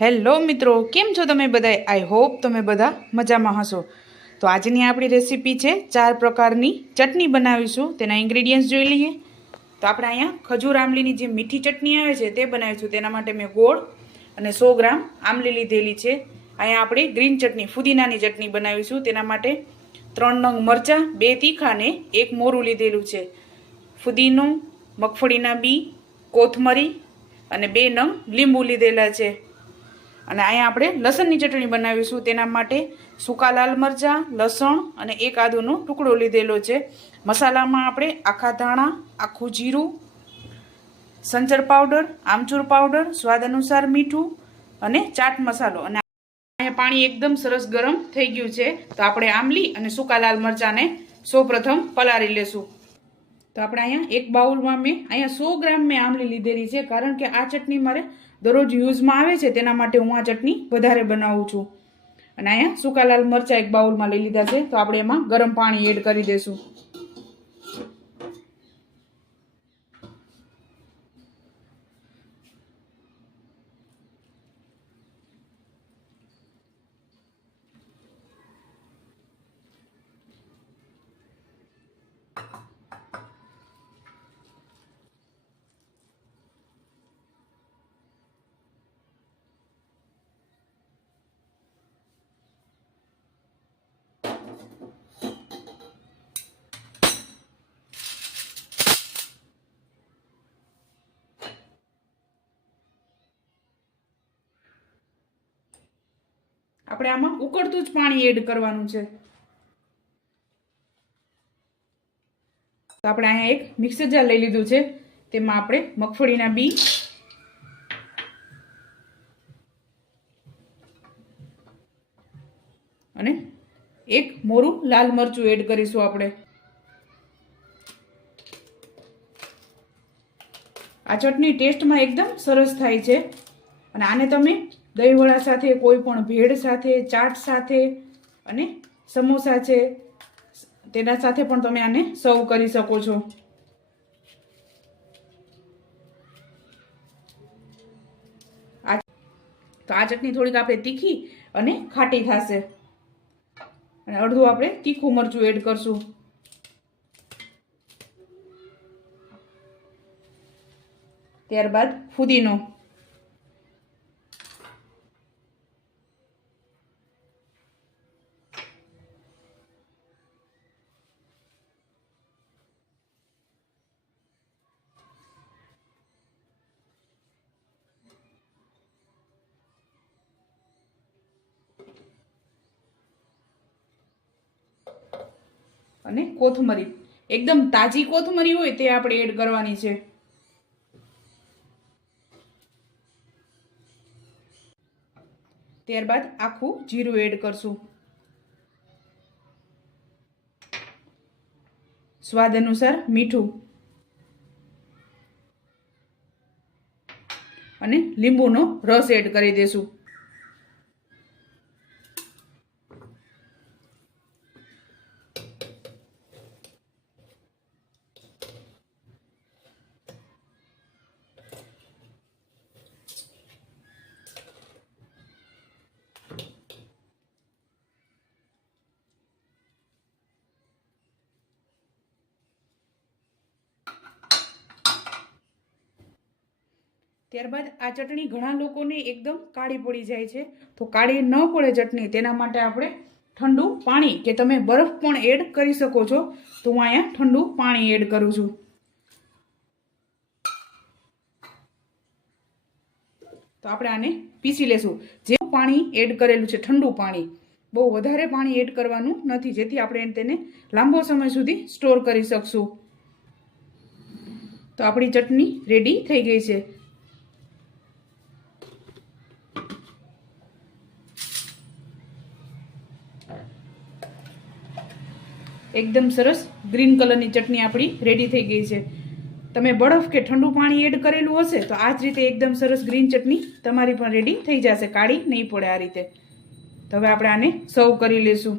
Hello મિત્રો, કેમ છો તમે બધા આઈ હોપ તમે બધા મજામાં હશો. તો આજની આપણી રેસીપી છે ચાર પ્રકારની ચટણી બનાવીશું. તેના ઇન્ગ્રીડિયન્ટ્સ જોઈ લઈએ. તો આપણે અહીંયા ખજૂર આમલીની જે મીઠી ચટણી આવે છે તે બનાવીશું. તેના માટે મેં ગોળ અને સો ગ્રામ આમલી લીધેલી છે. અહીંયા આપણે ગ્રીન ચટણી, ફુદીનાની ચટણી બનાવીશું. તેના માટે ત્રણ નંગ મરચાં, બે તીખા અને એક મોરું લીધેલું છે. ફુદીનો, મગફળીના બી, કોથમરી અને બે નંગ લીંબુ લીધેલા છે. અને અહીંયા આપણે લસણની ચટણી બનાવીશું. તેના માટે સૂકા લાલ મરચાં, લસણ અને એક આદુનો ટુકડો લીધેલો છે. મસાલામાં આપણે આખા ધાણા, આખું જીરું, સંચર પાવડર, આમચૂર પાવડર, સ્વાદ અનુસાર મીઠું અને ચાટ મસાલો. અને અહીંયા પાણી એકદમ સરસ ગરમ થઈ ગયું છે. તો આપણે આમલી અને સૂકા લાલ મરચાંને સૌપ્રથમ પલાળી લેશું. તો આપણે અહીંયા એક બાઉલમાં મેં અહીંયા સો ગ્રામ મેં આમલી લીધેલી છે. કારણ કે આ ચટણી મારે દરરોજ યુઝમાં આવે છે, તેના માટે હું આ ચટણી વધારે બનાવું છું. અને અહીંયા સૂકા લાલ મરચાં એક બાઉલમાં લઈ લીધા છે, તો આપણે એમાં ગરમ પાણી એડ કરી દઈશું આપણે આમાં ઉકળતું જ પાણી એડ કરવાનું છે. આપણે અહીંયા એક મિક્સર જાર લઈ લીધું છે. તેમાં આપણે મગફળીના બી અને એક મોરું લાલ મરચું એડ કરીશું આપણે. આ ચટણી ટેસ્ટમાં એકદમ સરસ થાય છે. અને આને તમે દહીંવડા સાથે, કોઈ પણ ભેળ સાથે, ચાટ સાથે અને સમોસા છે. તેના સાથે પણ તમે આને સર્વ કરી શકો છો. તો આ ચટણી થોડીક આપણે તીખી અને ખાટી થશે. અને અડધું આપણે તીખું મરચું એડ કરશું. ત્યારબાદ ફુદીનો. અને કોથમરી. એકદમ તાજી કોથમરી હોય તે આપણે એડ કરવાની છે. ત્યારબાદ આખું જીરું એડ કરશું. સ્વાદ અનુસાર મીઠું. અને લીંબુનો રસ એડ કરી દેશું. ત્યારબાદ આ ચટણી ઘણા લોકોને એકદમ કાળી પડી જાય છે. તો કાળી ન પડે ચટણી, તેના માટે આપણે ઠંડુ પાણી કે તમે બરફ પણ એડ કરી શકો છો. તો હું અહીંયા ઠંડુ પાણી એડ કરું છું. તો આપણે આને પીસી લેશું. જે પાણી એડ કરેલું છે, ઠંડુ પાણી. બહુ વધારે પાણી એડ કરવાનું નથી, જેથી આપણે તેને લાંબો સમય સુધી સ્ટોર કરી શકશું. તો આપણી ચટણી રેડી થઈ ગઈ છે. એકદમ સરસ. ગ્રીન કલરની ચટણી આપણી રેડી થઈ ગઈ છે. તમે બરફ કે ઠંડુ પાણી એડ કરેલું હશે તો આ જ રીતે એકદમ સરસ ગ્રીન ચટણી તમારી પણ રેડી થઈ જશે. કાળી નહીં પડે આ રીતે. તો હવે આપણે આને સર્વ કરી લેશું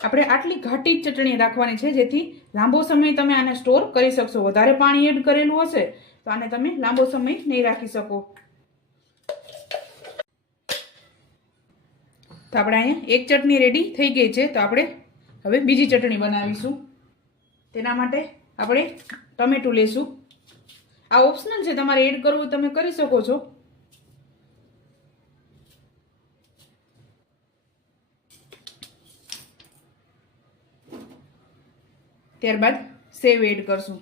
આપણે જ ચટણી રાખવાની છે, જેથી લાંબો સમય તમે આને સ્ટોર કરી શકશો. વધારે પાણી એડ કરેલું હશે, તો આને તમે લાંબો સમય નહીં રાખી શકો. તો આપણે અહીંયા એક ચટણી રેડી થઈ ગઈ છે, તો આપણે હવે બીજી ચટણી બનાવીશું. તેના માટે આપણે ટમેટું લેશું. આ ઓપ્શનલ છે તમારે એડ કરવું તમે કરી શકો છો. ત્યારબાદ સેવ એડ કરશું.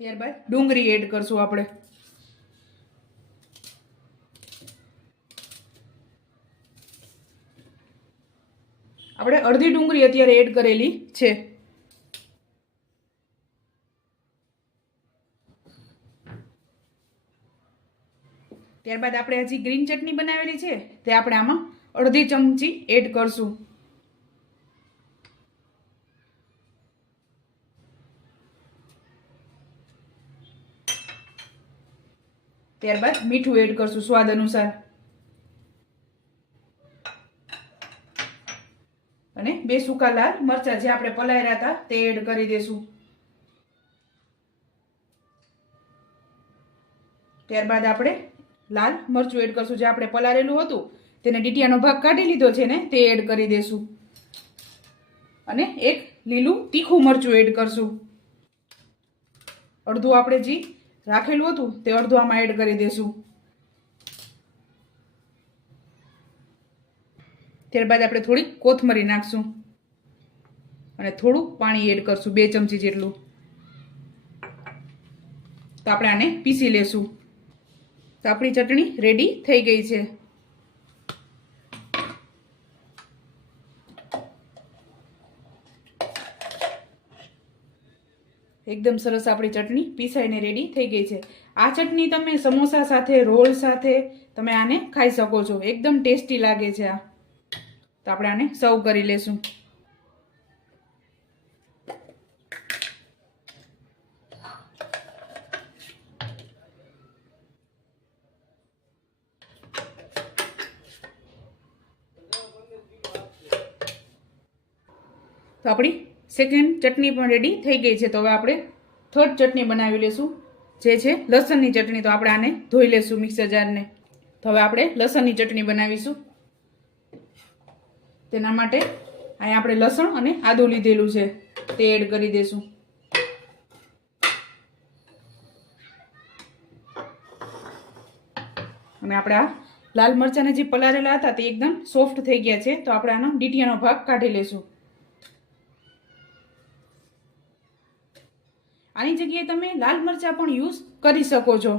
ત્યારબાદ ડુંગળી એડ કરશું આપણે. આપણે અડધી ડુંગળી અત્યારે એડ કરેલી છે. ત્યારબાદ આપણે હજી ગ્રીન ચટણી બનાવેલી છે, તે આપણે આમાં અડધી ચમચી એડ કરશું. ત્યારબાદ મીઠું એડ કરશું સ્વાદ અનુસાર. અને બે સૂકા લાલ મરચાં જે આપણે પલાળ્યા હતા, તે એડ કરી દેશું. ત્યારબાદ આપણે લાલ મરચું એડ કરશું. જે આપણે પલાળેલું હતું, તેને ડીટીયાનો ભાગ કાઢી લીધો છે ને, તે એડ કરી દેશું. અને એક લીલું તીખું મરચું એડ કરશું. અડધું આપણે જે રાખેલું હતું, તે અડધું આમાં એડ કરી દેશું. ત્યારબાદ આપણે થોડીક કોથમરી નાખશું. અને થોડું પાણી એડ કરશું, બે ચમચી જેટલું. તો આપણે આને પીસી લેશું. તો આપણી ચટણી રેડી થઈ ગઈ છે. એકદમ સરસ આપણી ચટણી પીસાઈને રેડી થઈ ગઈ છે. આ ચટણી તમે સમોસા સાથે, રોલ સાથે તમે આને ખાઈ શકો છો. એકદમ ટેસ્ટી લાગે છે આ. તો આપણે આને સર્વ કરી લેશું. આપણી સેકન્ડ ચટણી પણ રેડી થઈ ગઈ છે. તો હવે આપણે થર્ડ ચટણી બનાવી લેશું. જે છે લસણની ચટણી. તો આપણે આને ધોઈ લેશું મિક્સર જારને તો હવે આપણે લસણની ચટણી બનાવીશું. તેના માટે અહીંયા આપણે લસણ અને આદું લીધેલું છે. તે એડ કરી દઈશું અને આપણે આ લાલ મરચાંને જે પલારેલા હતા તે એકદમ સોફ્ટ થઈ ગયા છે. તો આપણે આનો ડીટીયાનો ભાગ કાઢી લેશું. આની જગ્યાએ તમે લાલ મરચાં પણ યુઝ કરી શકો છો.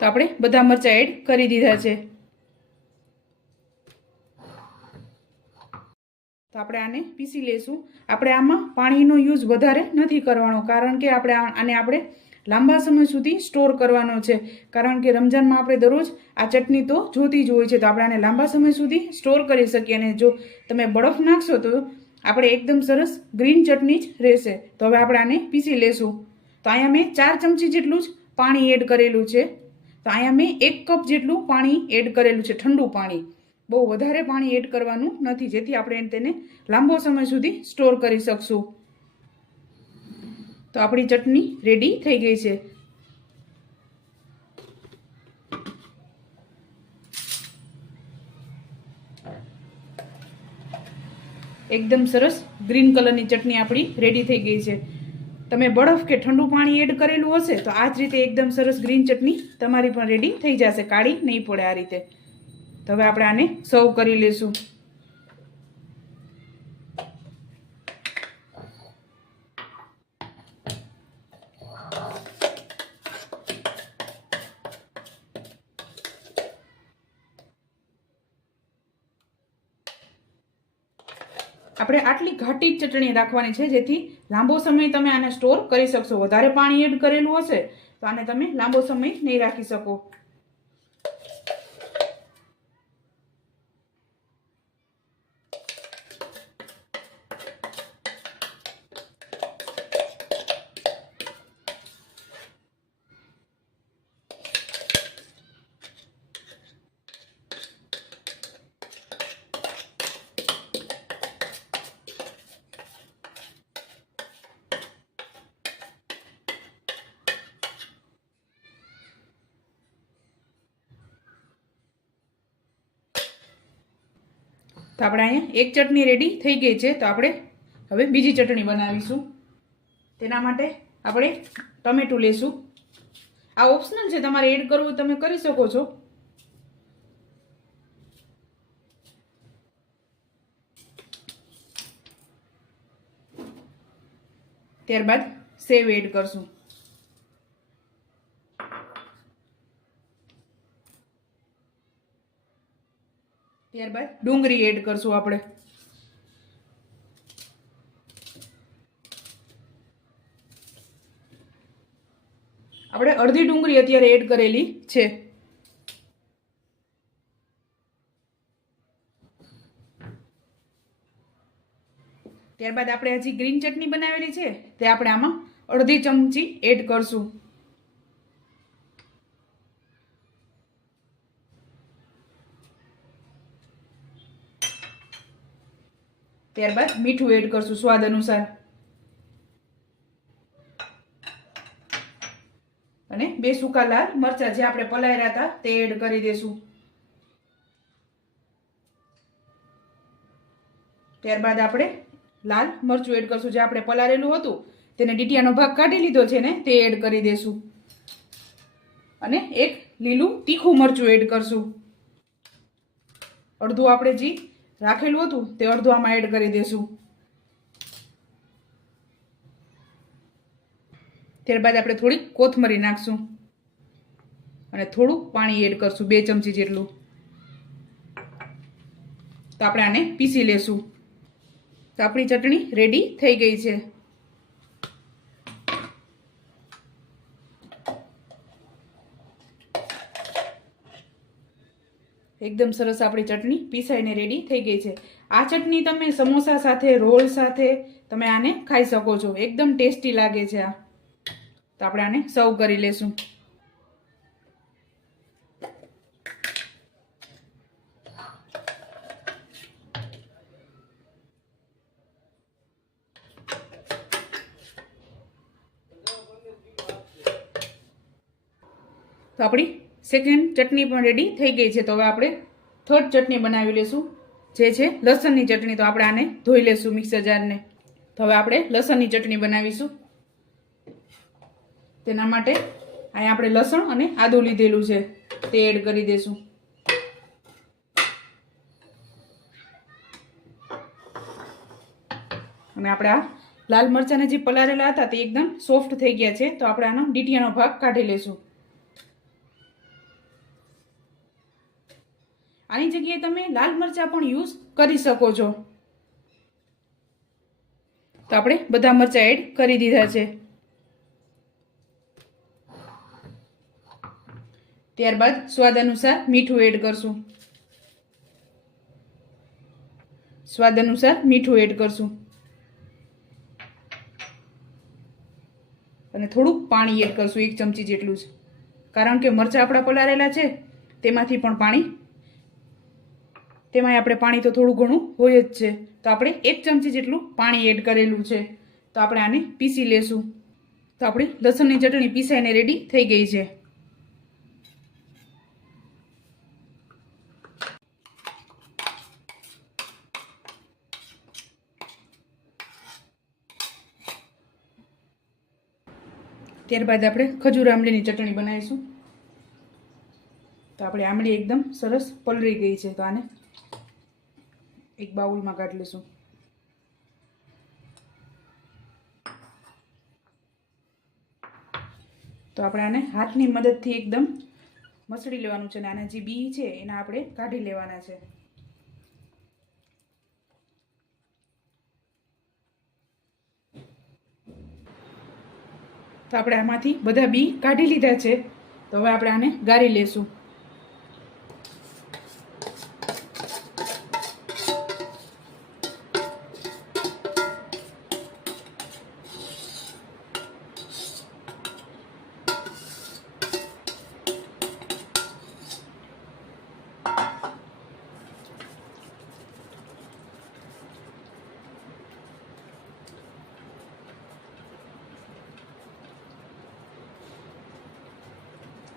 તો આપણે બધા મરચાં એડ કરી દીધા છે. તો આપણે આને પીસી લેશું. આપણે આમાં પાણીનો યુઝ વધારે નથી કરવાનો, કારણ કે આપણે આને આપણે લાંબા સમય સુધી સ્ટોર કરવાનો છે. કારણ કે રમજાનમાં આપણે દરરોજ આ ચટણી તો જોતી જ હોય છે. તો આપણે આને લાંબા સમય સુધી સ્ટોર કરી શકીએ અને જો તમે બરફ નાખશો તો આપણે એકદમ સરસ ગ્રીન ચટણી જ રહેશે. તો હવે આપણે આને પીસી લેશું. તો અહીંયા મેં ચાર ચમચી જેટલું જ પાણી એડ કરેલું છે. તો અહીંયા મેં એક કપ જેટલું પાણી એડ કરેલું છે, ઠંડુ પાણી. બહુ વધારે પાણી એડ કરવાનું નથી, જેથી આપણે તેને લાંબો સમય સુધી સ્ટોર કરી શકશું. તો આપણી ચટણી રેડી થઈ ગઈ છે. એકદમ સરસ ગ્રીન કલરની ચટણી આપણી રેડી થઈ ગઈ છે. તમે બરફ કે ઠંડુ પાણી એડ કરેલું હશે તો આ જ રીતે એકદમ સરસ ગ્રીન ચટણી તમારી પણ રેડી થઈ જશે. કાળી નહીં પડે આ રીતે. તો હવે આપણે આને સર્વ કરી લેશું. આપણે આટલી ઘાટી ચટણી રાખવાની છે, જેથી લાંબો સમય તમે આને સ્ટોર કરી શકશો. વધારે પાણી એડ કરેલું હશે, તો આને તમે લાંબો સમય નહીં રાખી શકો. આપણે અહીંયા એક ચટણી રેડી થઈ ગઈ છે. તો આપણે હવે બીજી ચટણી બનાવીશું. તેના માટે આપણે ટમેટું લેશું. આ ઓપ્શનલ છે. તમારે એડ કરવું તમે કરી શકો છો. ત્યારબાદ સેવ એડ કરશું. ત્યારબાદ ડુંગળી એડ કરશું આપણે. આપણે અડધી ડુંગળી અત્યારે એડ કરેલી છે. ત્યારબાદ આપણે હજી ગ્રીન ચટણી બનાવેલી છે તે આપણે આમાં અડધી ચમચી એડ કરશું. ત્યારબાદ મીઠું એડ કરશું સ્વાદ અનુસાર. અને બે સૂકા લાલ મરચાં જે આપણે પલાયરા હતા તે એડ કરી દેશું. ત્યારબાદ આપણે લાલ મરચું એડ કરશું જે આપણે પલાળેલું હતું. તેને ડીટીયાનો ભાગ કાઢી લીધો છે ને તે એડ કરી દેશું. અને એક લીલું તીખું મરચું એડ કરશું. અડધું આપણે જે રાખેલું હતું? તે અડધું આમાં એડ કરી દેશું. ત્યારબાદ આપણે થોડીક કોથમરી નાખશું. અને થોડું પાણી એડ કરશું, બે ચમચી જેટલું. તો આપણે આને પીસી લેશું. તો આપણી ચટણી રેડી થઈ ગઈ છે. એકદમ સરસ આપણી ચટણી પીસાઈને રેડી થઈ ગઈ છે. આ ચટણી તમે સમોસા સાથે, રોલ સાથે તમે આને ખાઈ શકો છો. એકદમ ટેસ્ટી લાગે છે આ. તો આપણે આને સર્વ કરી લેશું. તો આપણી સેકન્ડ ચટણી પણ રેડી થઈ ગઈ છે. તો હવે આપણે થર્ડ ચટણી બનાવી લેશું. જે છે લસણની ચટણી. તો આપણે આને ધોઈ લેશું મિક્સર જારને તો હવે આપણે લસણની ચટણી બનાવીશું. તેના માટે અહીંયા આપણે લસણ અને આદું લીધેલું છે. તે એડ કરી દઈશું અને આપણે આ લાલ મરચાંને જે પલારેલા હતા તે એકદમ સોફ્ટ થઈ ગયા છે. તો આપણે આનો ડીટીયાનો ભાગ કાઢી લેશું આની જગ્યાએ તમે લાલ મરચાં પણ યુઝ કરી શકો છો. તો આપણે બધા મરચાં એડ કરી દીધા છે. ત્યારબાદ સ્વાદ અનુસાર મીઠું એડ કરશું. સ્વાદ અનુસાર મીઠું એડ કરશું. અને થોડુંક પાણી એડ કરશું, એક ચમચી જેટલું જ. કારણ કે મરચાં આપણા પલાળેલા છે, તેમાંથી પણ પાણી તેમાંય આપણે પાણી તો થોડું ઘણું હોય જ છે. તો આપણે એક ચમચી જેટલું પાણી એડ કરેલું છે. તો આપણે આને પીસી લેશું. તો આપણી લસણની ચટણી પીસાઈને રેડી થઈ ગઈ છે. ત્યારબાદ આપણે ખજૂર આંબલીની ચટણી બનાવીશું. તો આપણે આંબલી એકદમ સરસ પલળી ગઈ છે. તો આને એક બાઉલમાં કાઢી લઈશું. તો આપણે આને હાથની મદદથી એકદમ મસળી લેવાનું છે અને આના જે બી છે એના આપણે કાઢી લેવાના છે. તો આપણે આમાંથી બધા બી કાઢી લીધા છે. તો હવે આપણે આને ગાળી લેશું.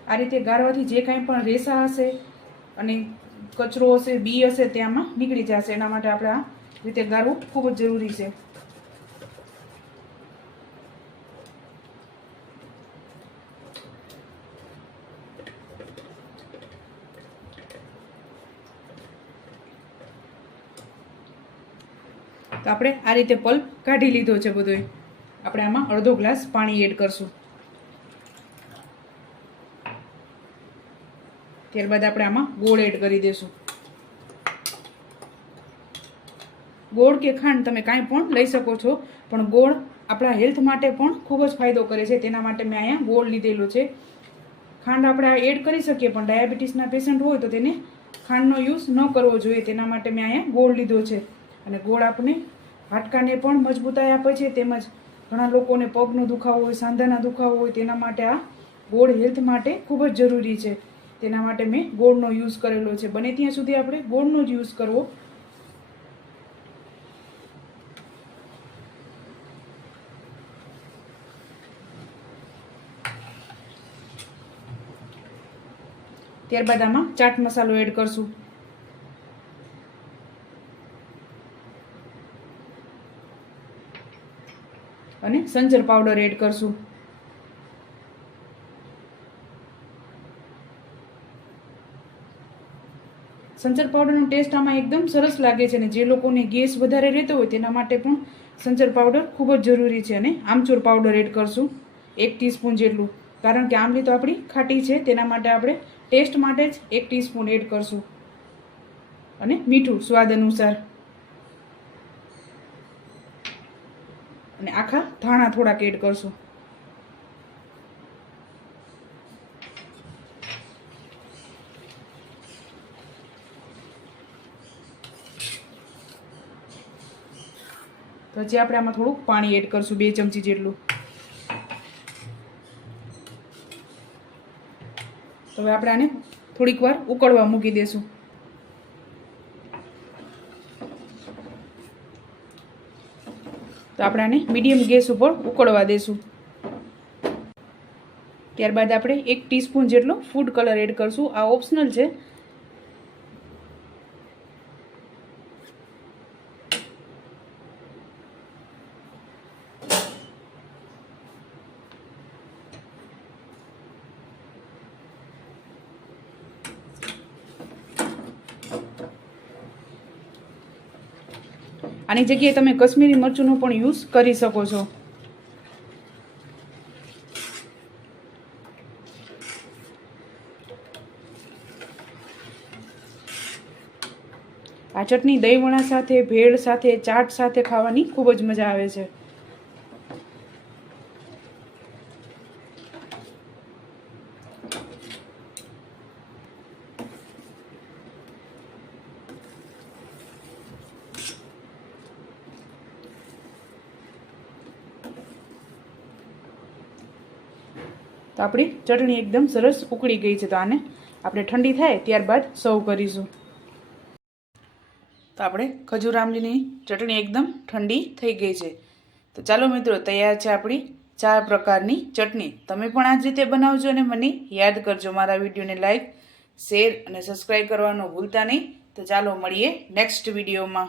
આ રીતે ગાળવાથી જે કાંઈ પણ રેસા હશે અને કચરો હશે, બી હશે તે આમાં નીકળી જશે. એના માટે આપણે આ રીતે ગાળવું ખૂબ જ જરૂરી છે. તો આપણે આ રીતે પલ્પ કાઢી લીધો છે બધોય. આપણે આમાં અડધો ગ્લાસ પાણી એડ કરશું. ત્યારબાદ આપણે આમાં ગોળ એડ કરી દઈશું ગોળ કે ખાંડ તમે કાંઈ પણ લઈ શકો છો, પણ ગોળ આપણા હેલ્થ માટે પણ ખૂબ જ ફાયદો કરે છે. તેના માટે મેં અહીંયા ગોળ લીધેલો છે. ખાંડ આપણે એડ કરી શકીએ, પણ ડાયાબિટીસના પેશન્ટ હોય તો તેને ખાંડનો યુઝ ન કરવો જોઈએ. તેના માટે મેં અહીંયા ગોળ લીધો છે. અને ગોળ આપણે હાડકાને પણ મજબૂતાઈ આપે છે, તેમજ ઘણા લોકોને પગનો દુખાવો હોય, સાંધાના દુખાવો હોય, તેના માટે આ ગોળ હેલ્થ માટે ખૂબ જ જરૂરી છે. તેના માટે મેં ગોળનો યુઝ કરેલો છે. બને ત્યાં સુધી આપણે ગોળનો જ યુઝ કરવો. ત્યારબાદ આમાં ચાટ મસાલો એડ કરશું. અને સંજર પાવડર એડ કરશું. સંચર પાવડરનો ટેસ્ટ આમાં એકદમ સરસ લાગે છે અને જે લોકોને ગેસ વધારે રહેતો હોય તેના માટે પણ સંચર પાવડર ખૂબ જ જરૂરી છે અને આમચૂર પાવડર એડ કરશું એક ટીસ્પૂન જેટલું. કારણ કે આંબલી તો આપણી ખાટી છે, તેના માટે આપણે ટેસ્ટ માટે જ એક ટીસ્પૂન એડ કરશું. અને મીઠું સ્વાદ અનુસાર. અને આખા ધાણા થોડાક એડ કરશું. હજી આપણે આમાં થોડુંક પાણી એડ કરશું, બે ચમચી જેટલું. હવે આપણે આને થોડીક વાર ઉકળવા મૂકી દેશું. તો આપણે આને મીડિયમ ગેસ ઉપર ઉકળવા દેશું. ત્યારબાદ આપણે એક ટીસ્પૂન જેટલો ફૂડ કલર એડ કરશું. આ ઓપ્શનલ છે. આની જગ્યાએ તમે કશ્મીરી મરચુંનો પણ યુઝ કરી શકો છો. આ ચટણી દહીંવણા સાથે, ભેળ સાથે, ચાટ સાથે ખાવાની ખૂબ જ મજા આવે છે. તો આપણી ચટણી એકદમ સરસ ઉકળી ગઈ છે તો આને આપણે ઠંડી થાય ત્યારબાદ સર્વ કરીશું. તો આપણે ખજૂર આંબલીની ચટણી એકદમ ઠંડી થઈ ગઈ છે. તો ચાલો મિત્રો, તૈયાર છે આપણી ચાર પ્રકારની ચટણી. તમે પણ આ જ રીતે બનાવજો અને મને યાદ કરજો મારા વિડીયોને લાઈક, શેર અને સબસ્ક્રાઈબ કરવાનું ભૂલતા નહીં. તો ચાલો મળીએ નેક્સ્ટ વિડીયોમાં.